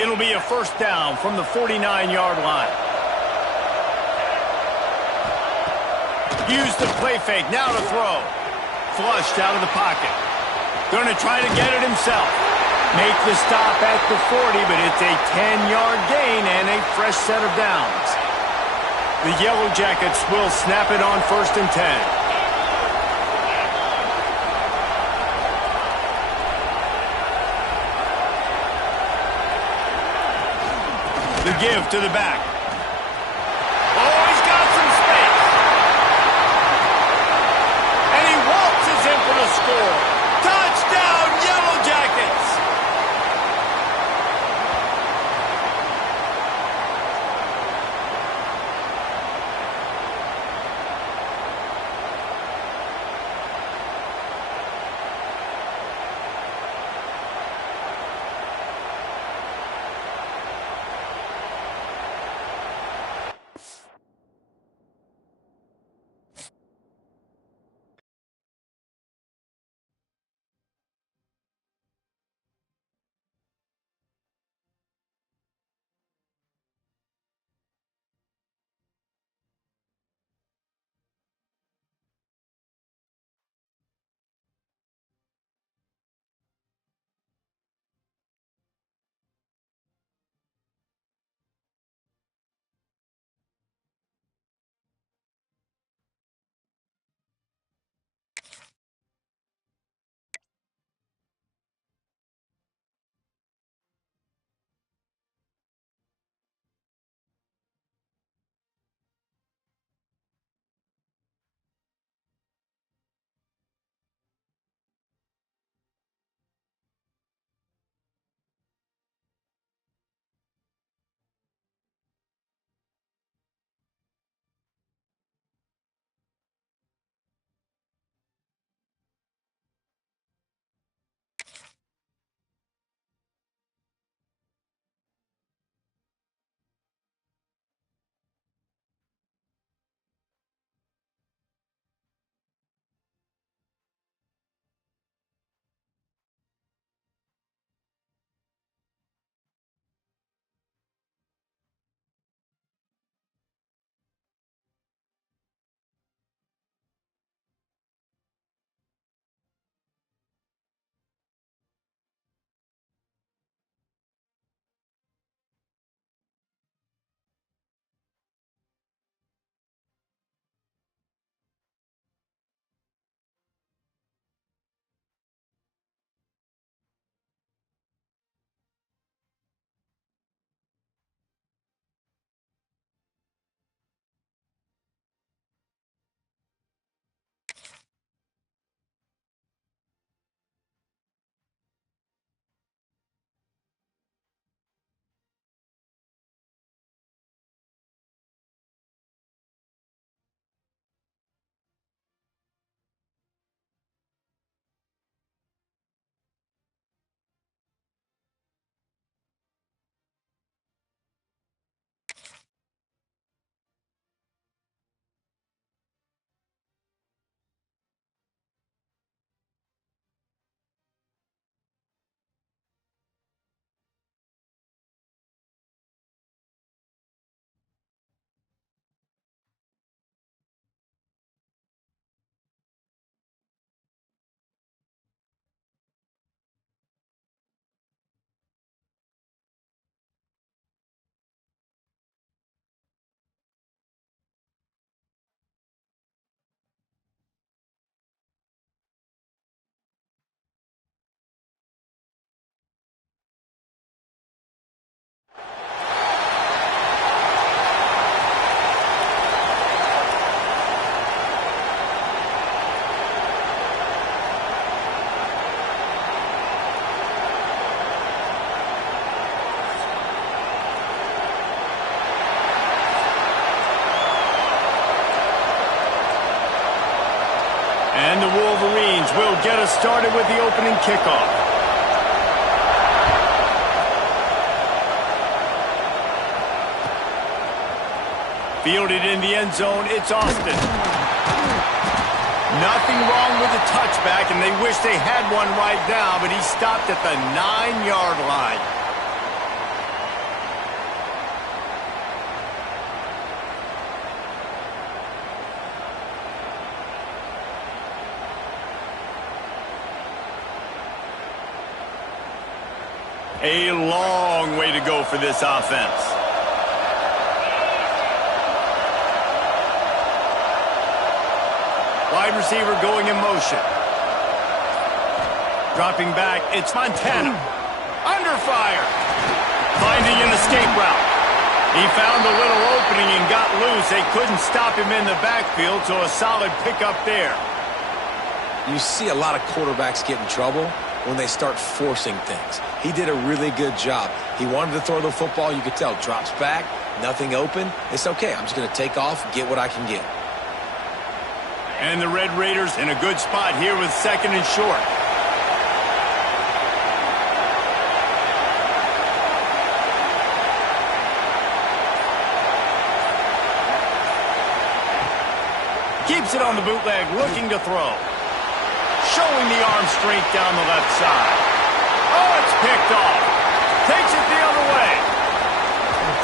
It'll be a first down from the 49-yard line. Use the play fake, now to throw. Flushed out of the pocket. Going to try to get it himself. Make the stop at the 40, but it's a 10-yard gain and a fresh set of downs. The Yellow Jackets will snap it on 1st and 10. The give to the back. Oh, he's got some space. And he waltzes in for the score. Touchdown, Yellow Jackets! And the Wolverines will get us started with the opening kickoff. Fielded in the end zone, it's Austin. Nothing wrong with the touchback, and they wish they had one right now, but he stopped at the 9-yard line. A long way to go for this offense. Wide receiver going in motion. Dropping back, it's Montana. Under fire. Finding an escape route. He found a little opening and got loose. They couldn't stop him in the backfield, so a solid pickup there. You see a lot of quarterbacks get in trouble when they start forcing things. He did a really good job. He wanted to throw the football. You could tell. Drops back, nothing open. It's okay. I'm just going to take off, get what I can get. And the Red Raiders in a good spot here with 2nd and short. Keeps it on the bootleg, looking to throw. Showing the arm strength down the left side. Oh, it's picked off. Takes it the other way.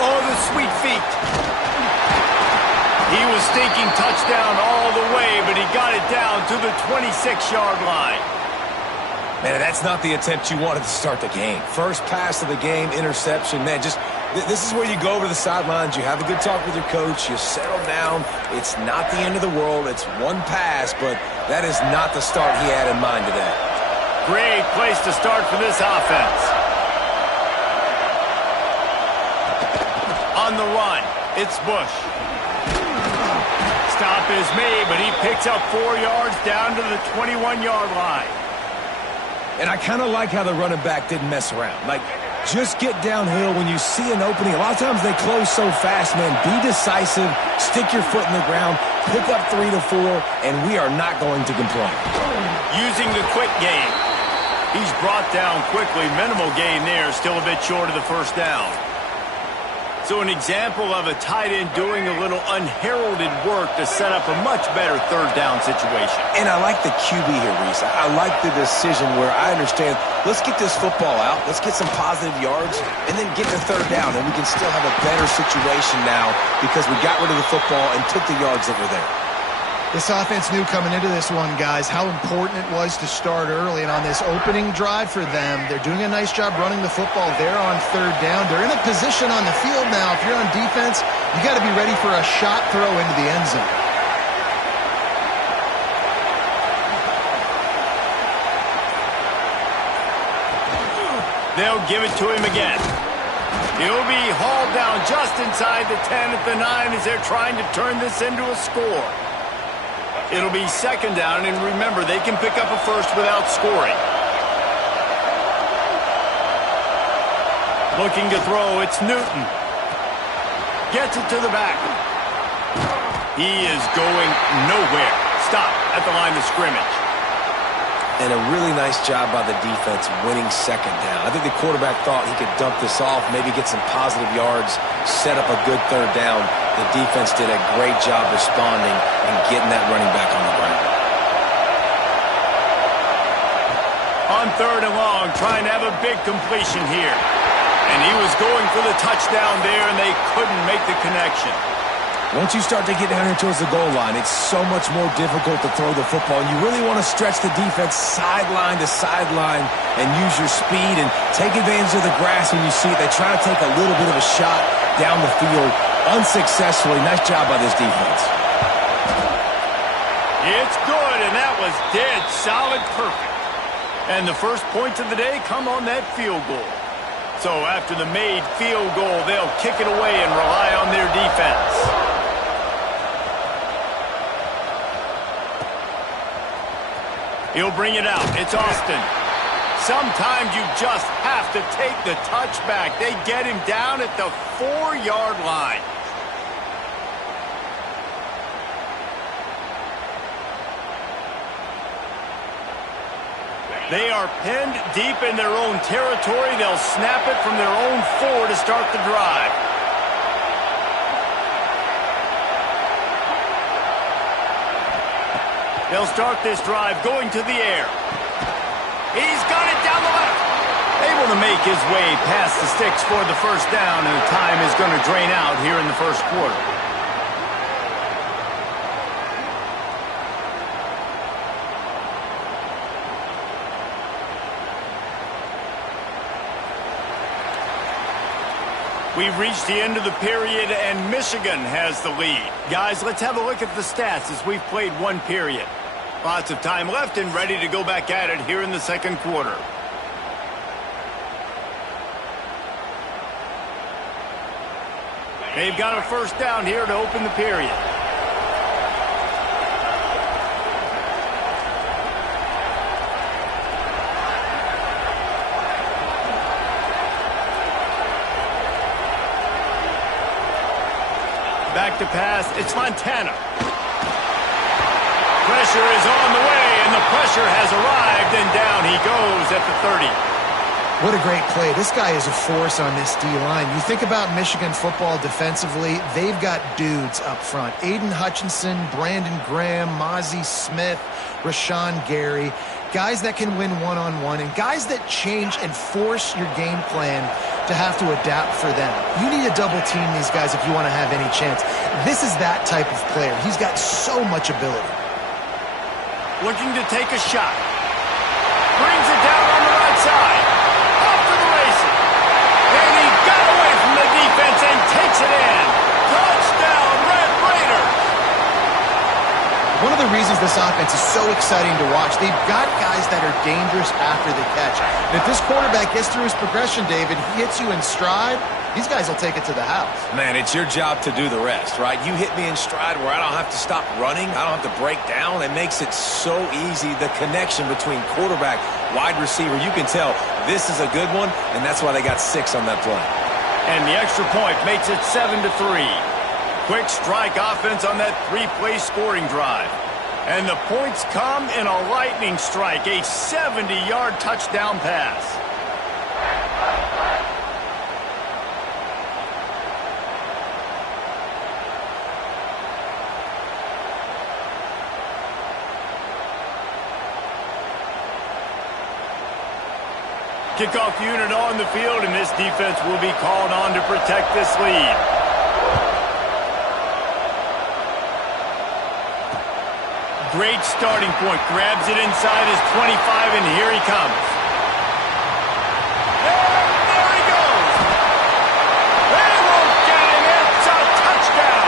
Oh, the sweet feet. He was thinking touchdown all the way, but he got it down to the 26-yard line. Man, that's not the attempt you wanted to start the game. First pass of the game, interception. Man, this is where you go over the sidelines. You have a good talk with your coach. You settle down. It's not the end of the world. It's one pass, but that is not the start he had in mind today. Great place to start for this offense. On the run, it's Bush. Stop is made, but he picks up 4 yards down to the 21-yard line. And I kind of like how the running back didn't mess around. Like, just get downhill when you see an opening. A lot of times they close so fast, man. Be decisive, stick your foot in the ground, pick up 3 to 4, and we are not going to complain. Using the quick game. He's brought down quickly. Minimal gain there, still a bit short of the first down. So an example of a tight end doing a little unheralded work to set up a much better 3rd down situation. And I like the QB here, Reese. I like the decision where I understand, let's get this football out, let's get some positive yards, and then get to 3rd down, and we can still have a better situation now because we got rid of the football and took the yards that were there. This offense knew coming into this one, guys, how important it was to start early. And on this opening drive for them, they're doing a nice job running the football there on 3rd down. They're in a position on the field now. If you're on defense, you got to be ready for a shot throw into the end zone. They'll give it to him again. He'll be hauled down just inside the 10 at the 9 as they're trying to turn this into a score. It'll be 2nd down, and remember, they can pick up a first without scoring. Looking to throw, it's Newton. Gets it to the back. He is going nowhere. Stop at the line of scrimmage. And a really nice job by the defense winning 2nd down. I think the quarterback thought he could dump this off, maybe get some positive yards, set up a good 3rd down. The defense did a great job responding and getting that running back on the ground. On 3rd and long, trying to have a big completion here. And he was going for the touchdown there, and they couldn't make the connection. Once you start to get down here towards the goal line, it's so much more difficult to throw the football. And you really want to stretch the defense sideline to sideline and use your speed and take advantage of the grass when you see it. They try to take a little bit of a shot down the field unsuccessfully. Nice job by this defense. It's good, and that was dead solid perfect. And the first points of the day come on that field goal. So after the made field goal, they'll kick it away and rely on their defense. He'll bring it out. It's Austin. Sometimes you just have to take the touchback. They get him down at the 4-yard line. They are pinned deep in their own territory. They'll snap it from their own 4 to start the drive. They'll start this drive going to the air. He's got it down the left. Able to make his way past the sticks for the first down, and the time is going to drain out here in the first quarter. We've reached the end of the period, and Michigan has the lead. Guys, let's have a look at the stats as we've played one period. Lots of time left and ready to go back at it here in the second quarter. They've got a first down here to open the period. Back to pass. It's Montana. Pressure is on the way, and the pressure has arrived, and down he goes at the 30. What a great play. This guy is a force on this D-line. You think about Michigan football defensively, they've got dudes up front. Aiden Hutchinson, Brandon Graham, Mozzie Smith, Rashawn Gary. Guys that can win one-on-one and guys that change and force your game plan to have to adapt for them. You need to double-team these guys if you want to have any chance. This is that type of player. He's got so much ability. Looking to take a shot. Brings it down on the right side. Off to the races. And he got away from the defense and takes it in. Touchdown, Red Raiders. One of the reasons this offense is so exciting to watch, they've got guys that are dangerous after the catch. And if this quarterback gets through his progression, David, he hits you in stride, these guys will take it to the house. Man, it's your job to do the rest, right? You hit me in stride where I don't have to stop running. I don't have to break down. It makes it so easy. The connection between quarterback, wide receiver, you can tell this is a good one, and that's why they got 6 on that play. And the extra point makes it 7-3. Quick strike offense on that 3-play scoring drive. And the points come in a lightning strike, a 70-yard touchdown pass. Kickoff unit on the field, and this defense will be called on to protect this lead. Great starting point. Grabs it inside his 25, and here he comes. And there he goes. They won't get him. It's a touchdown.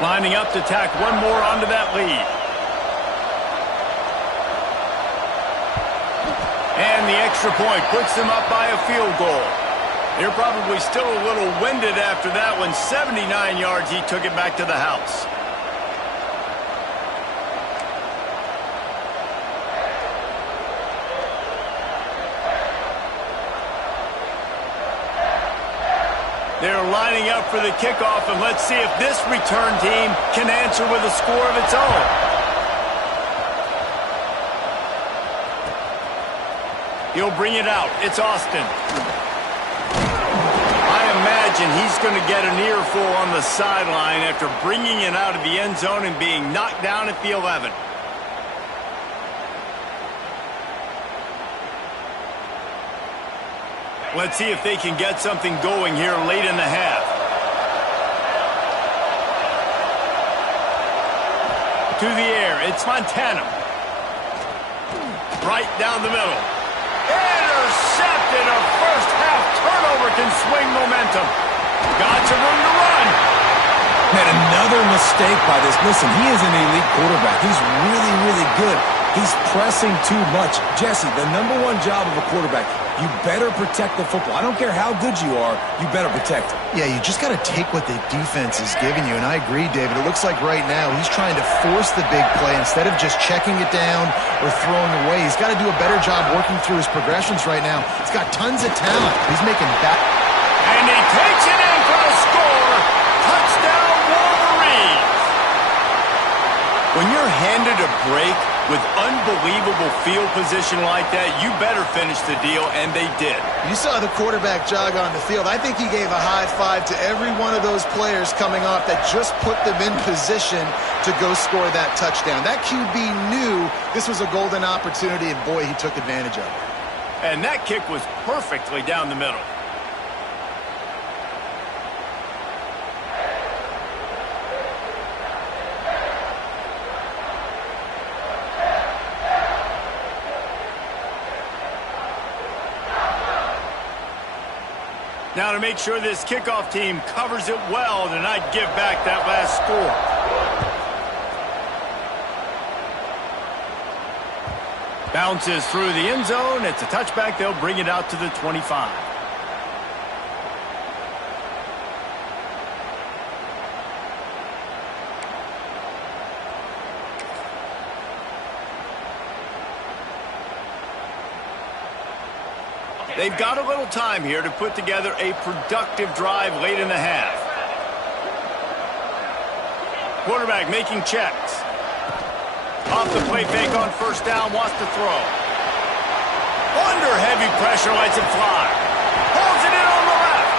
Lining up to tack one more onto that lead. And the extra point puts them up by a field goal. They're probably still a little winded after that one. 79 yards, he took it back to the house. They're lining up for the kickoff, and let's see if this return team can answer with a score of its own. He'll bring it out. It's Austin. I imagine he's going to get an earful on the sideline after bringing it out of the end zone and being knocked down at the 11. Let's see if they can get something going here late in the half. To the air, it's Montana. Right down the middle. Intercepted. A first half turnover can swing momentum. Got some room to run. Man, another mistake by this. Listen, he is an elite quarterback. He's really, really good. He's pressing too much. Jesse, the #1 job of a quarterback, you better protect the football. I don't care how good you are, you better protect it. Yeah, you just got to take what the defense is giving you, and I agree, David. It looks like right now he's trying to force the big play instead of just checking it down or throwing away. He's got to do a better job working through his progressions right now. He's got tons of talent. He's making that. And he takes it in for a score. Touchdown, Wolverines. When you're handed a break with unbelievable field position like that, you better finish the deal, and they did. You saw the quarterback jog on the field. I think he gave a high five to every one of those players coming off that just put them in position to go score that touchdown. That QB knew this was a golden opportunity, and boy, he took advantage of it. And that kick was perfectly down the middle. Now to make sure this kickoff team covers it well to not give back that last score. Bounces through the end zone. It's a touchback. They'll bring it out to the 25. They've got a little time here to put together a productive drive late in the half. Quarterback making checks. Off the play fake on first down, wants to throw. Under heavy pressure, lets it fly. Holds it in on the left.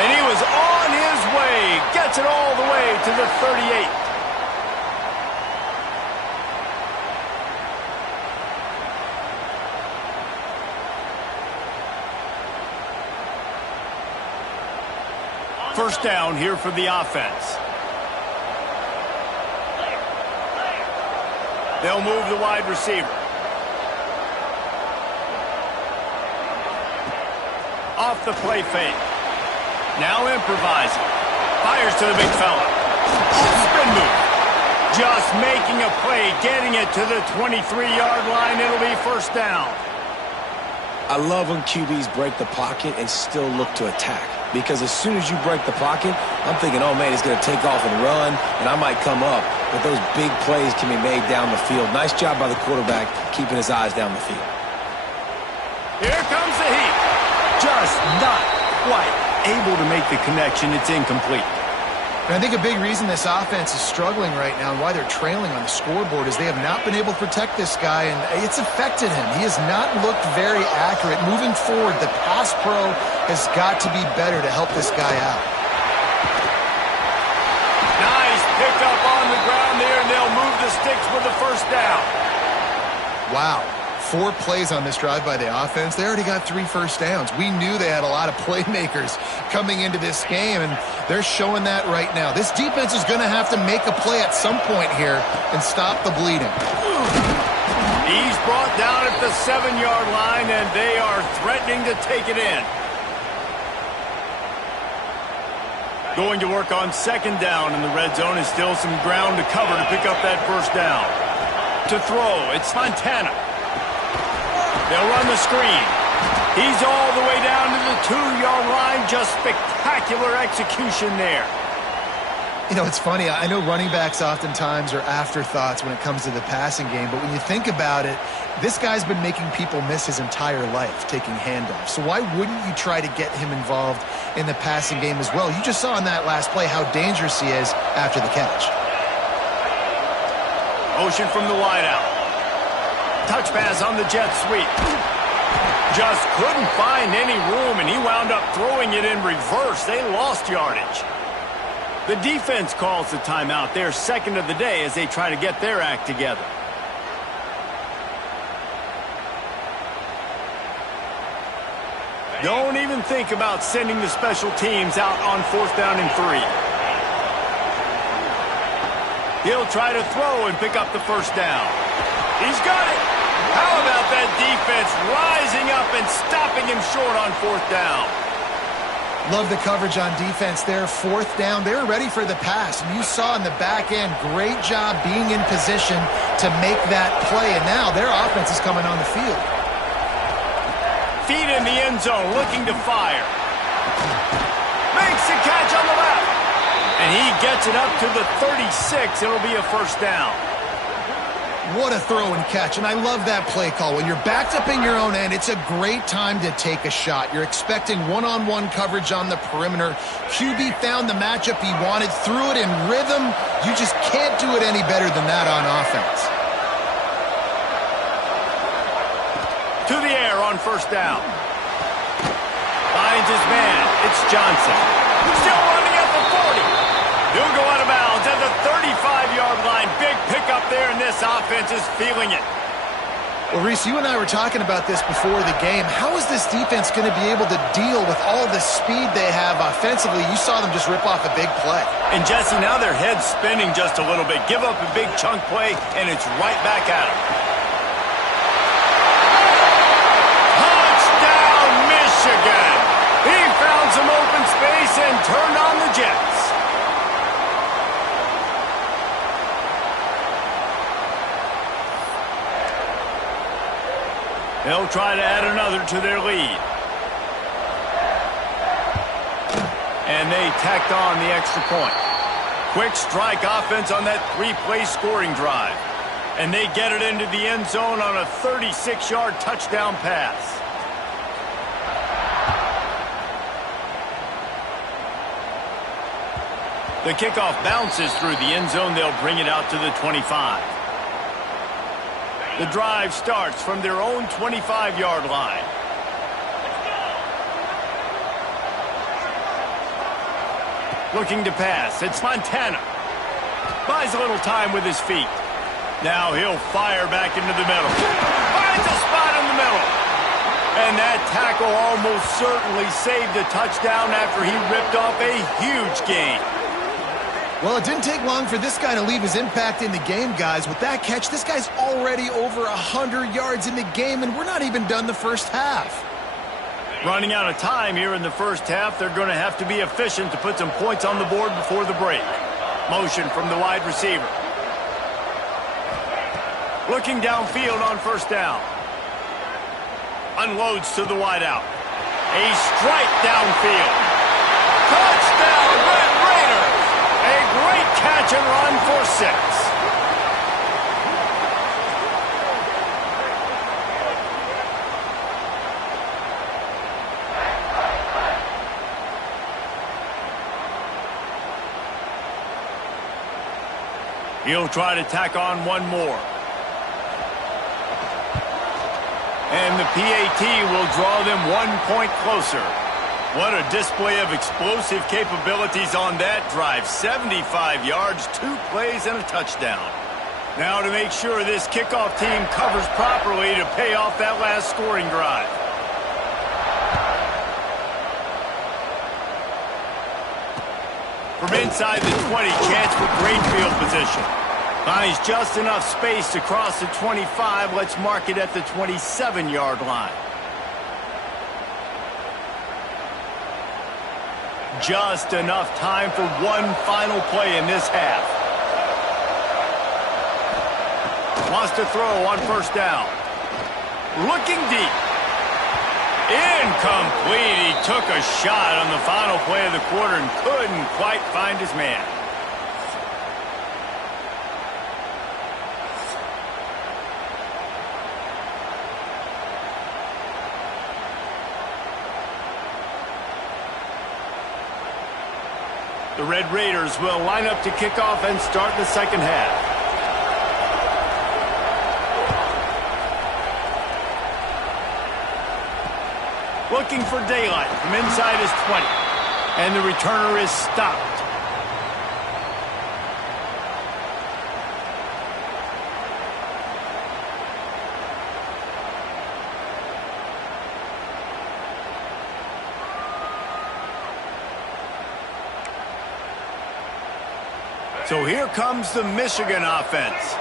And he was on his way. Gets it all the way to the 38. First down here for the offense. They'll move the wide receiver. Off the play fake. Now improvising. Fires to the big fella. Spin move. Just making a play, getting it to the 23-yard line. It'll be first down. I love when QBs break the pocket and still look to attack. Because as soon as you break the pocket, I'm thinking, oh, man, he's going to take off and run, and I might come up. But those big plays can be made down the field. Nice job by the quarterback keeping his eyes down the field. Here comes the heat. Just not quite able to make the connection. It's incomplete. And I think a big reason this offense is struggling right now and why they're trailing on the scoreboard is they have not been able to protect this guy, and it's affected him. He has not looked very accurate. Moving forward, the pass pro has got to be better to help this guy out. Nice pickup on the ground there, and they'll move the sticks with the first down. Wow. 4 plays on this drive by the offense. They already got 3 first downs. We knew they had a lot of playmakers coming into this game, and they're showing that right now. This defense is going to have to make a play at some point here and stop the bleeding. He's brought down at the 7-yard line, and they are threatening to take it in. Going to work on second down in the red zone is still some ground to cover to pick up that first down. To throw, it's Montana. They'll run the screen. He's all the way down to the 2-yard line. Just spectacular execution there. You know, it's funny. I know running backs oftentimes are afterthoughts when it comes to the passing game, but when you think about it, this guy's been making people miss his entire life taking handoffs. So why wouldn't you try to get him involved in the passing game as well? You just saw in that last play how dangerous he is after the catch. Motion from the wideout. Touch pass on the jet sweep. Just couldn't find any room, and he wound up throwing it in reverse. They lost yardage. The defense calls the timeout. Their second of the day as they try to get their act together. Don't even think about sending the special teams out on 4th down and 3. He'll try to throw and pick up the first down. He's got it. How about that defense rising up and stopping him short on 4th down? Love the coverage on defense there. 4th down. They were ready for the pass. And you saw in the back end, great job being in position to make that play. And now their offense is coming on the field. Feet in the end zone, looking to fire. Makes the catch on the left. And he gets it up to the 36. It'll be a first down. What a throw and catch, and I love that play call. When you're backed up in your own end, it's a great time to take a shot. You're expecting one-on-one coverage on the perimeter. QB found the matchup he wanted, threw it in rhythm. You just can't do it any better than that on offense. To the air on first down. Finds his man. It's Johnson. Still running at the 40. He'll go out of bounds at the 35-yard line. Big pickup there, and this offense is feeling it. Well, Reese, you and I were talking about this before the game. How is this defense going to be able to deal with all the speed they have offensively? You saw them just rip off a big play. And, Jesse, now their head's spinning just a little bit. Give up a big chunk play, and it's right back at them. Touchdown, Michigan! He found some open space and turned on the Jets. They'll try to add another to their lead. And they tacked on the extra point. Quick strike offense on that three-play scoring drive. And they get it into the end zone on a 36-yard touchdown pass. The kickoff bounces through the end zone. They'll bring it out to the 25. The drive starts from their own 25-yard line. Looking to pass. It's Montana. Buys a little time with his feet. Now he'll fire back into the middle. Finds a spot in the middle. And that tackle almost certainly saved a touchdown after he ripped off a huge gain. Well, it didn't take long for this guy to leave his impact in the game, guys. With that catch, this guy's already over 100 yards in the game, and we're not even done the first half. Running out of time here in the first half, they're going to have to be efficient to put some points on the board before the break. Motion from the wide receiver. Looking downfield on first down. Unloads to the wideout. A strike downfield. Touchdown, Red Raiders! A great catch and run for 6. He'll try to tack on one more. And the PAT will draw them 1 point closer. What a display of explosive capabilities on that drive. 75 yards, 2 plays, and a touchdown. Now to make sure this kickoff team covers properly to pay off that last scoring drive. From inside the 20, chance for great field position. Finds just enough space to cross the 25. Let's mark it at the 27-yard line. Just enough time for one final play in this half. Wants to throw on first down. Looking deep. Incomplete. He took a shot on the final play of the quarter and couldn't quite find his man. The Red Raiders will line up to kick off and start the second half. Looking for daylight from inside his 20. And the returner is stopped. So here comes the Michigan offense.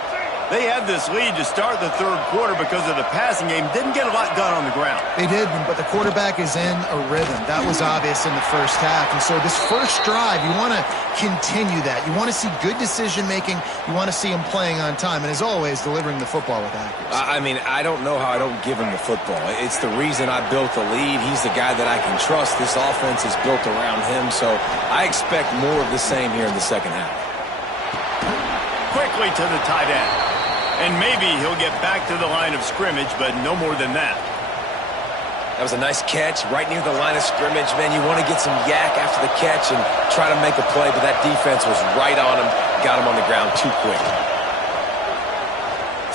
They had this lead to start the third quarter because of the passing game. Didn't get a lot done on the ground. They did, but the quarterback is in a rhythm. That was obvious in the first half. And so this first drive, you want to continue that. You want to see good decision-making. You want to see him playing on time. And as always, delivering the football with accuracy. I mean, I don't know how I don't give him the football. It's the reason I built the lead. He's the guy that I can trust. This offense is built around him. So I expect more of the same here in the second half. Quickly to the tight end. And maybe he'll get back to the line of scrimmage, but no more than that. That was a nice catch right near the line of scrimmage. Man, you want to get some yak after the catch and try to make a play, but that defense was right on him, got him on the ground too quick.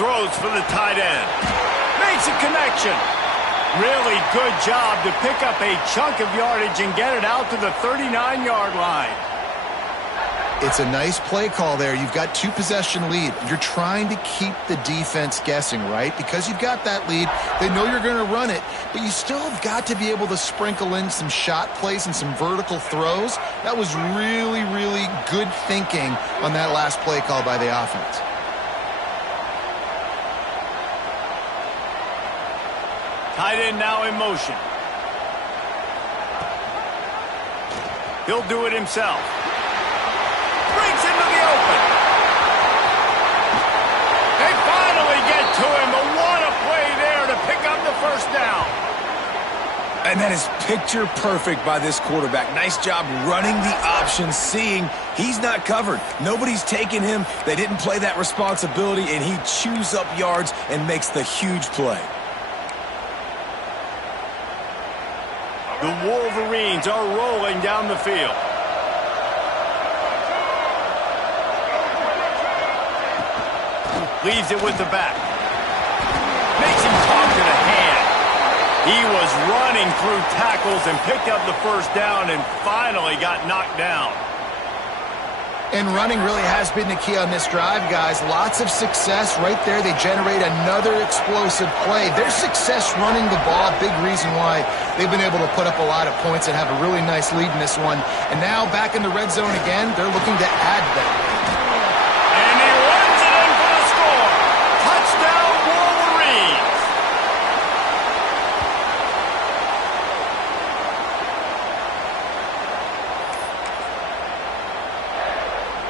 Throws for the tight end. Makes a connection. Really good job to pick up a chunk of yardage and get it out to the 39-yard line. It's a nice play call there. You've got 2-possession lead. You're trying to keep the defense guessing, right? Because you've got that lead, they know you're going to run it, but you still have got to be able to sprinkle in some shot plays and some vertical throws. That was really, really good thinking on that last play call by the offense. Tight end now in motion. He'll do it himself. Brings into the open. They finally get to him, but what a play there to pick up the first down. And that is picture perfect by this quarterback. Nice job running the option, seeing he's not covered. Nobody's taking him. They didn't play that responsibility, and he chews up yards and makes the huge play. The Wolverines are rolling down the field. Leaves it with the back. Makes him talk to the hand. He was running through tackles and picked up the first down and finally got knocked down. And running really has been the key on this drive, guys. Lots of success right there. They generate another explosive play. Their success running the ball, big reason why they've been able to put up a lot of points and have a really nice lead in this one. And now back in the red zone again, they're looking to add that. And he runs it in for the score. Touchdown, Wolverines.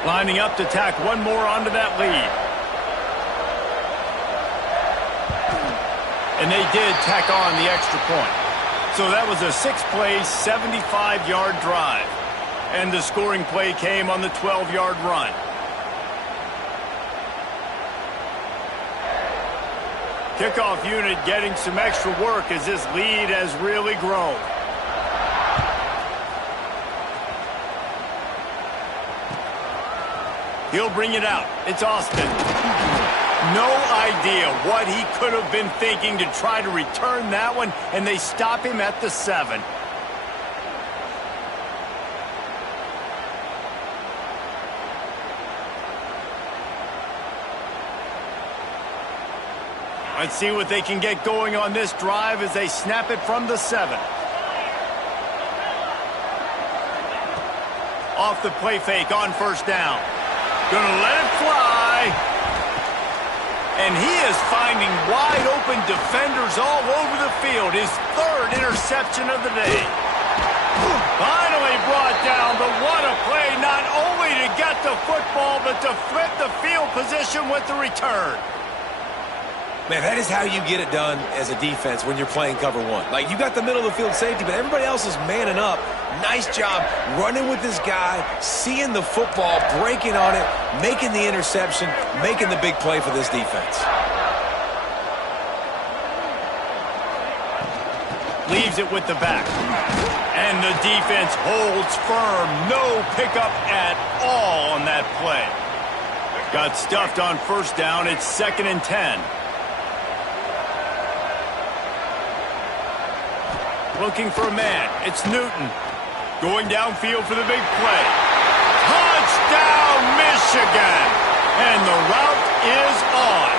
Lining up to tack one more onto that lead. And they did tack on the extra point. So that was a 6-play, 75-yard drive. And the scoring play came on the 12-yard run. Kickoff unit getting some extra work as this lead has really grown. He'll bring it out. It's Austin. No idea what he could have been thinking to try to return that one, and they stop him at the 7. Let's see what they can get going on this drive as they snap it from the 7. Off the play fake on first down. Gonna let it fly. And he is finding wide open defenders all over the field. His 3rd interception of the day. Finally brought down, but what a play, not only to get the football, but to flip the field position with the return. Man, that is how you get it done as a defense when you're playing cover 1. Like, you got the middle of the field safety, but everybody else is manning up. Nice job running with this guy, seeing the football, breaking on it, making the interception, making the big play for this defense. Leaves it with the back. And the defense holds firm. No pickup at all on that play. Got stuffed on first down. It's 2nd and 10. Looking for a man. It's Newton. Going downfield for the big play. Touchdown, Michigan! And the route is on.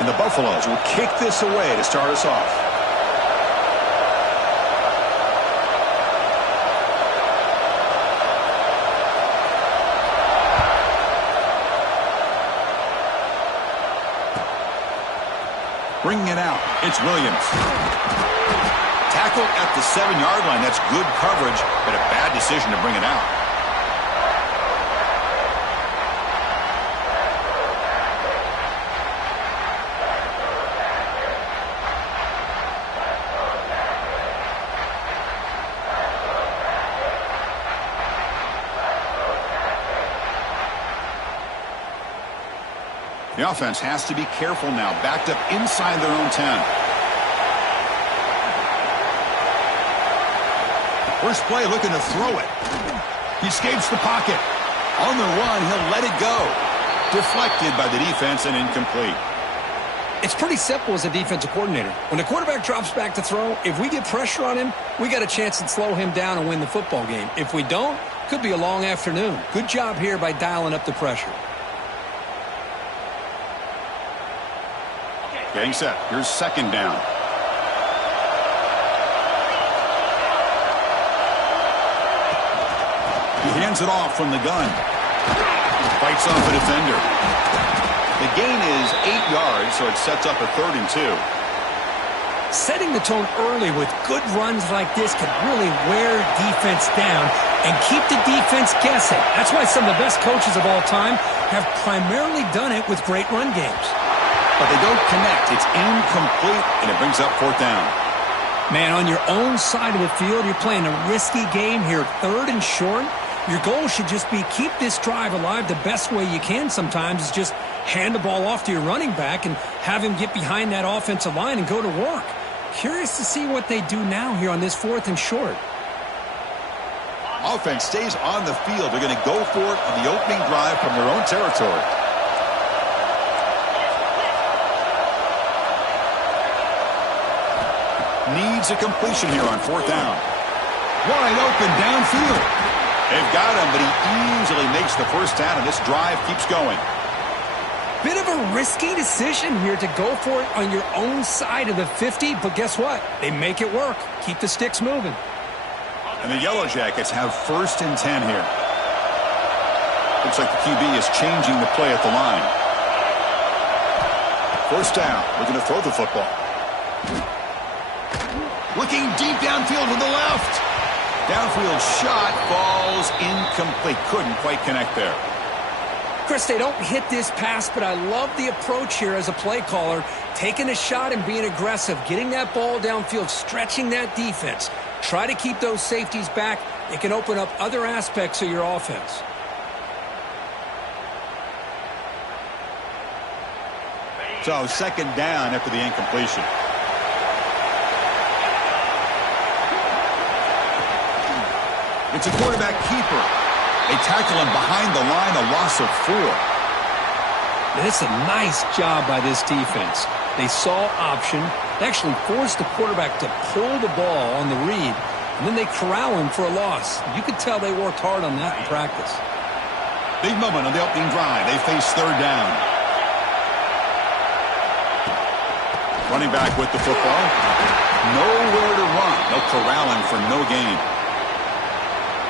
And the Buffaloes will kick this away to start us off. Bringing it out, it's Williams. Tackled at the 7-yard line. That's good coverage, but a bad decision to bring it out. The offense has to be careful now, backed up inside their own 10. First play, looking to throw it. He escapes the pocket. On the run, he'll let it go. Deflected by the defense and incomplete. It's pretty simple as a defensive coordinator. When the quarterback drops back to throw, if we get pressure on him, we got a chance to slow him down and win the football game. If we don't, could be a long afternoon. Good job here by dialing up the pressure. Getting set. Here's second down. He hands it off from the gun. Fights off a defender. The gain is 8 yards, so it sets up a 3rd and 2. Setting the tone early with good runs like this can really wear defense down and keep the defense guessing. That's why some of the best coaches of all time have primarily done it with great run games. But they don't connect. It's incomplete, and it brings up 4th down. Man, on your own side of the field, you're playing a risky game here, 3rd and short. Your goal should just be keep this drive alive the best way you can sometimes is just hand the ball off to your running back and have him get behind that offensive line and go to work. Curious to see what they do now here on this 4th and short. Offense stays on the field. They're going to go for it on the opening drive from their own territory. Needs a completion here on 4th down. Wide open downfield. They've got him, but he easily makes the first down, and this drive keeps going. Bit of a risky decision here to go for it on your own side of the 50, but guess what? They make it work. Keep the sticks moving. And the Yellow Jackets have 1st and 10 here. Looks like the QB is changing the play at the line. 1st down. Looking to throw the football. Looking deep downfield to the left. Downfield shot falls incomplete. Couldn't quite connect there. Chris, they don't hit this pass, but I love the approach here as a play caller. Taking a shot and being aggressive. Getting that ball downfield. Stretching that defense. Try to keep those safeties back. It can open up other aspects of your offense. So 2nd down after the incompletion. It's a quarterback keeper. They tackle him behind the line, a loss of 4. And it's a nice job by this defense. They saw option. They actually forced the quarterback to pull the ball on the read, and then they corral him for a loss. You could tell they worked hard on that in practice. Big moment on the opening drive. They face 3rd down. Running back with the football. Nowhere to run. They'll corral him for no gain.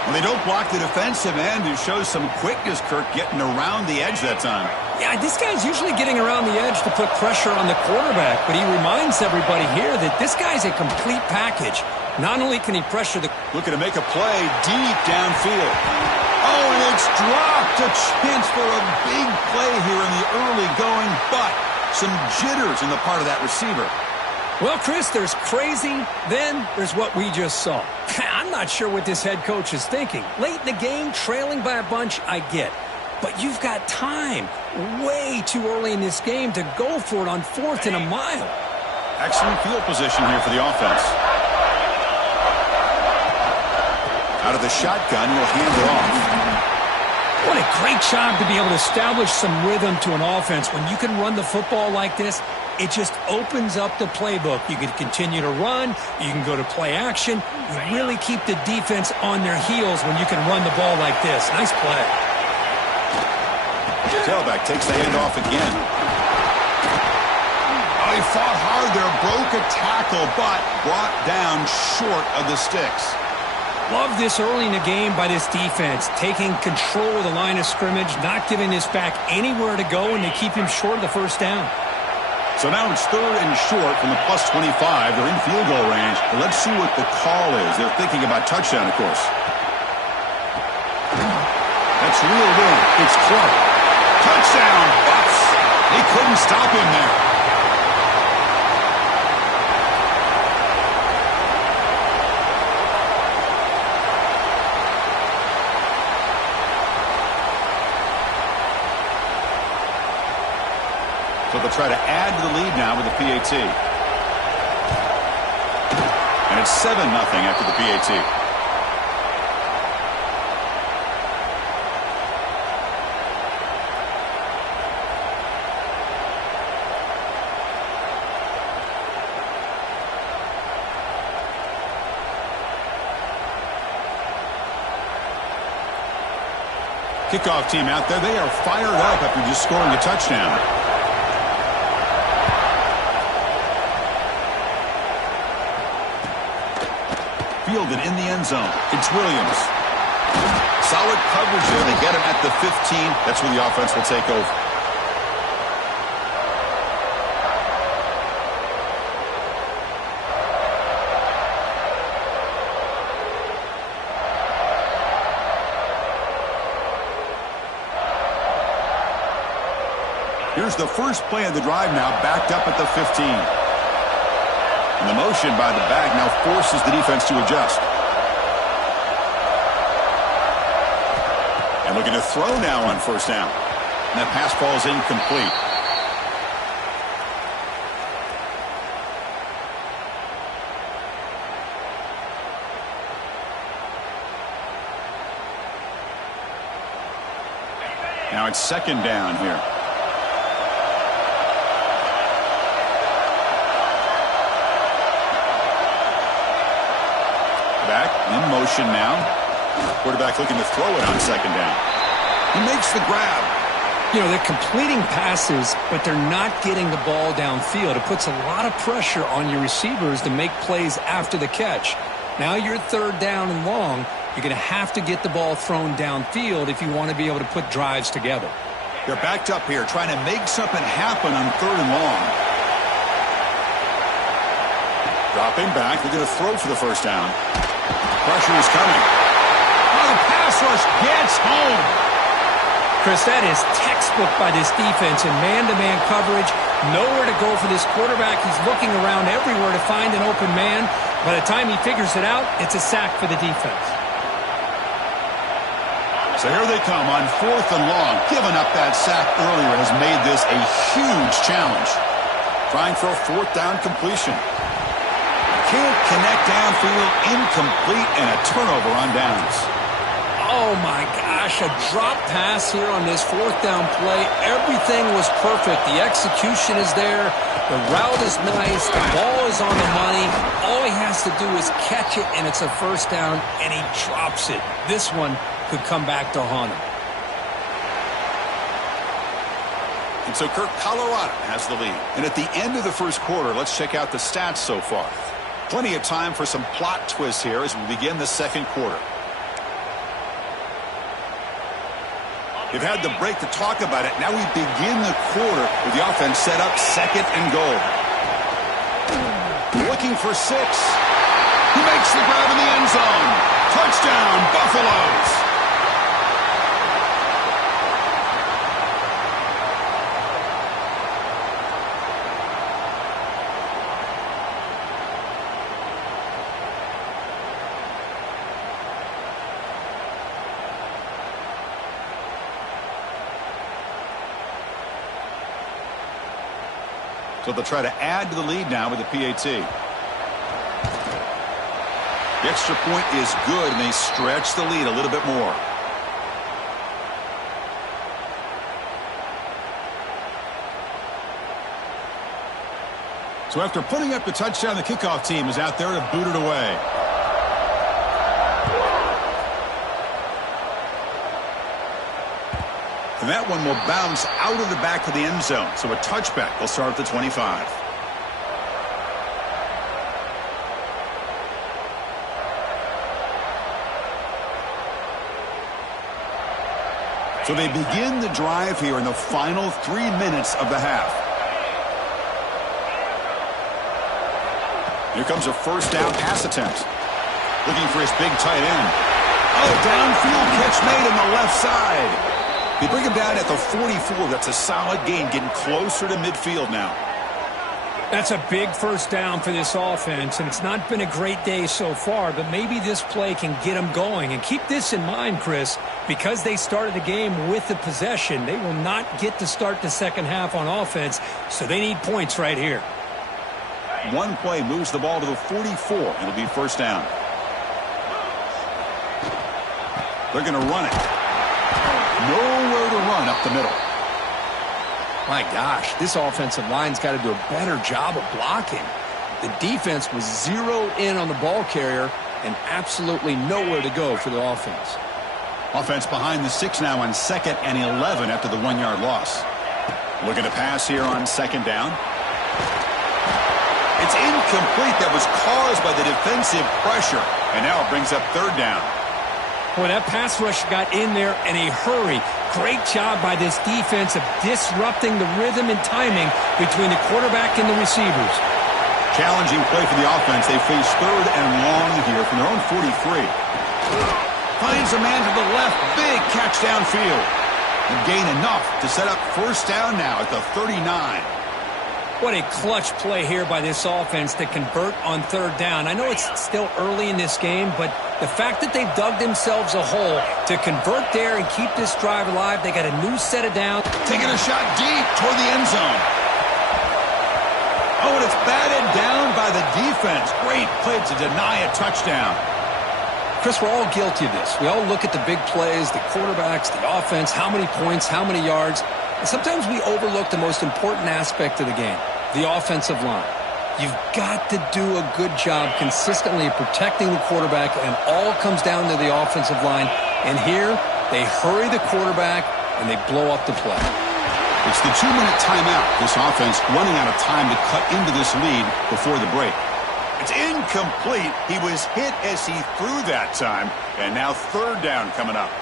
Well, they don't block the defensive end, who shows some quickness, Kirk, getting around the edge that time. Yeah, this guy's usually getting around the edge to put pressure on the quarterback, but he reminds everybody here that this guy's a complete package. Not only can he pressure the... Looking to make a play deep downfield. Oh, and it's dropped. A chance for a big play here in the early going, but some jitters on the part of that receiver. Well, Chris, there's crazy, then there's what we just saw. I'm not sure what this head coach is thinking. Late in the game, trailing by a bunch, I get. But you've got time, way too early in this game, to go for it on 4th and a mile. Excellent field position here for the offense. Out of the shotgun, he'll hand it off. What a great job to be able to establish some rhythm to an offense. When you can run the football like this, it just opens up the playbook. You can continue to run. You can go to play action. You really keep the defense on their heels when you can run the ball like this. Nice play. Tailback takes the handoff again. Oh, he fought hard there, broke a tackle, but brought down short of the sticks. Love this early in the game by this defense, taking control of the line of scrimmage, not giving this back anywhere to go, and they keep him short of the first down. So now it's 3rd and short from the plus 25. They're in field goal range. But let's see what the call is. They're thinking about touchdown, of course. That's reeled in. It's Clark. Touchdown, Bucks. They couldn't stop him there. So they'll try to add to the lead now with the PAT. And it's 7-0 after the PAT. Kickoff team out there. They are fired up after just scoring a touchdown. Fielded in the end zone. It's Williams. Solid coverage there. They get him at the 15. That's where the offense will take over. Here's the first play of the drive now, backed up at the 15. And the motion by the back now forces the defense to adjust. And looking to throw now on first down. And that pass falls incomplete. Now it's 2nd down here. Back in motion now. Quarterback looking to throw it on 2nd down. He makes the grab. You know, they're completing passes, but they're not getting the ball downfield. It puts a lot of pressure on your receivers to make plays after the catch. Now you're 3rd down and long. You're going to have to get the ball thrown downfield if you want to be able to put drives together. They're backed up here, trying to make something happen on 3rd and long. Dropping back, they're going to throw for the first down. Pressure is coming. Oh, the pass rush gets home. Chris, that is textbook by this defense in man-to-man coverage. Nowhere to go for this quarterback. He's looking around everywhere to find an open man. By the time he figures it out, it's a sack for the defense. So here they come on 4th and long. Giving up that sack earlier has made this a huge challenge. Trying for a 4th down completion. Can't connect downfield, incomplete, and a turnover on downs. Oh, my gosh, a drop pass here on this 4th down play. Everything was perfect. The execution is there. The route is nice. The ball is on the money. All he has to do is catch it, and it's a first down, and he drops it. This one could come back to haunt him. And so Kirk, Colorado has the lead. And at the end of the first quarter, let's check out the stats so far. Plenty of time for some plot twists here as we begin the 2nd quarter. They've had the break to talk about it. Now we begin the quarter with the offense set up 2nd and goal. Looking for 6. He makes the grab in the end zone. Touchdown, Buffaloes. So they'll try to add to the lead now with the PAT. The extra point is good, and they stretch the lead a little bit more. So after putting up the touchdown, the kickoff team is out there to boot it away. And that one will bounce out of the back of the end zone. So a touchback will start at the 25. So they begin the drive here in the final 3 minutes of the half. Here comes a first down pass attempt. Looking for his big tight end. Oh, downfield catch made on the left side. They bring him down at the 44. That's a solid gain, getting closer to midfield now. That's a big first down for this offense, and it's not been a great day so far, but maybe this play can get them going. And keep this in mind, Chris, because they started the game with the possession, they will not get to start the second half on offense, so they need points right here. One play moves the ball to the 44. It'll be first down. They're going to run it. Nowhere to run up the middle. My gosh, this offensive line's got to do a better job of blocking. The defense was zeroed in on the ball carrier and absolutely nowhere to go for the offense. Offense behind the 6 now on 2nd and 11 after the 1-yard loss. Looking to pass here on 2nd down. It's incomplete. That was caused by the defensive pressure. And now it brings up 3rd down. Boy, that pass rush got in there in a hurry. Great job by this defense of disrupting the rhythm and timing between the quarterback and the receivers. Challenging play for the offense. They face 3rd and long here from their own 43. Finds a man to the left. Big catch downfield. And gain enough to set up first down now at the 39. What a clutch play here by this offense to convert on 3rd down. I know it's still early in this game, but the fact that they've dug themselves a hole to convert there and keep this drive alive, they got a new set of downs. Taking a shot deep toward the end zone. Oh, and it's batted down by the defense. Great play to deny a touchdown. Chris, we're all guilty of this. We all look at the big plays, the quarterbacks, the offense, how many points, how many yards. And sometimes we overlook the most important aspect of the game, the offensive line. You've got to do a good job consistently protecting the quarterback, and it all comes down to the offensive line. And here, they hurry the quarterback, and they blow up the play. It's the 2-minute timeout. This offense running out of time to cut into this lead before the break. It's incomplete. He was hit as he threw that time, and now 3rd down coming up.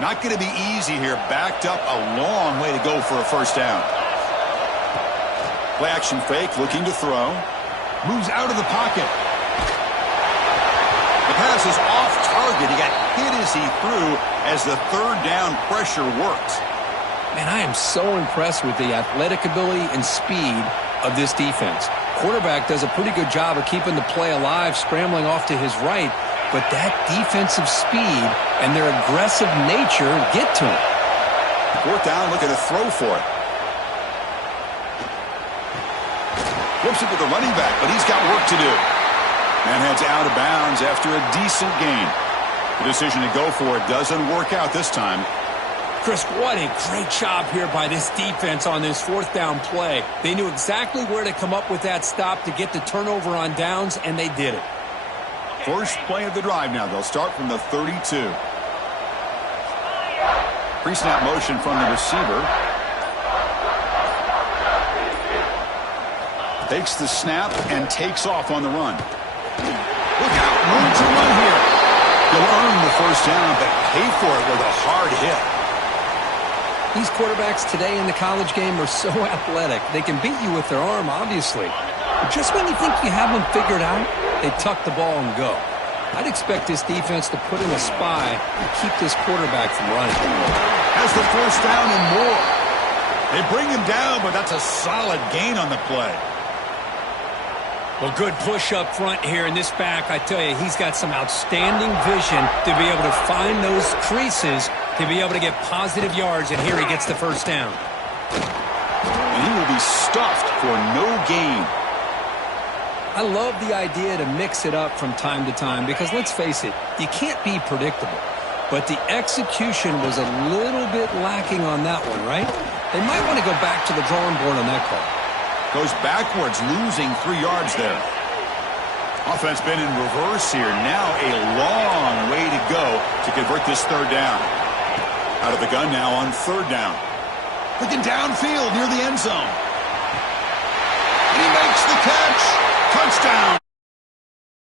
Not going to be easy here. Backed up a long way to go for a first down. Play action fake, looking to throw. Moves out of the pocket. The pass is off target. He got hit as he threw as the 3rd down pressure worked. Man, I am so impressed with the athletic ability and speed of this defense. Quarterback does a pretty good job of keeping the play alive, scrambling off to his right. But that defensive speed and their aggressive nature get to him. 4th down, looking to throw for it. Flips it to the running back, but he's got work to do. And heads out of bounds after a decent gain. The decision to go for it doesn't work out this time. Chris, what a great job here by this defense on this 4th down play. They knew exactly where to come up with that stop to get the turnover on downs, and they did it. First play of the drive now. They'll start from the 32. Pre-snap motion from the receiver. Takes the snap and takes off on the run. Look out. Room to run here. He'll earn the first down, but pay for it with a hard hit. These quarterbacks today in the college game are so athletic. They can beat you with their arm, obviously. But just when you think you have them figured out, they tuck the ball and go. I'd expect this defense to put in a spy and keep this quarterback from running. Has the first down and more. They bring him down, but that's a solid gain on the play. Well, good push up front here in this back. I tell you, he's got some outstanding vision to be able to find those creases, to be able to get positive yards, and here he gets the first down. And he will be stuffed for no gain. I love the idea to mix it up from time to time because, let's face it, you can't be predictable. But the execution was a little bit lacking on that one, right? They might want to go back to the drawing board on that call. Goes backwards, losing 3 yards there. Offense been in reverse here. Now a long way to go to convert this 3rd down. Out of the gun now on 3rd down. Looking downfield near the end zone. And he makes the catch. Touchdown.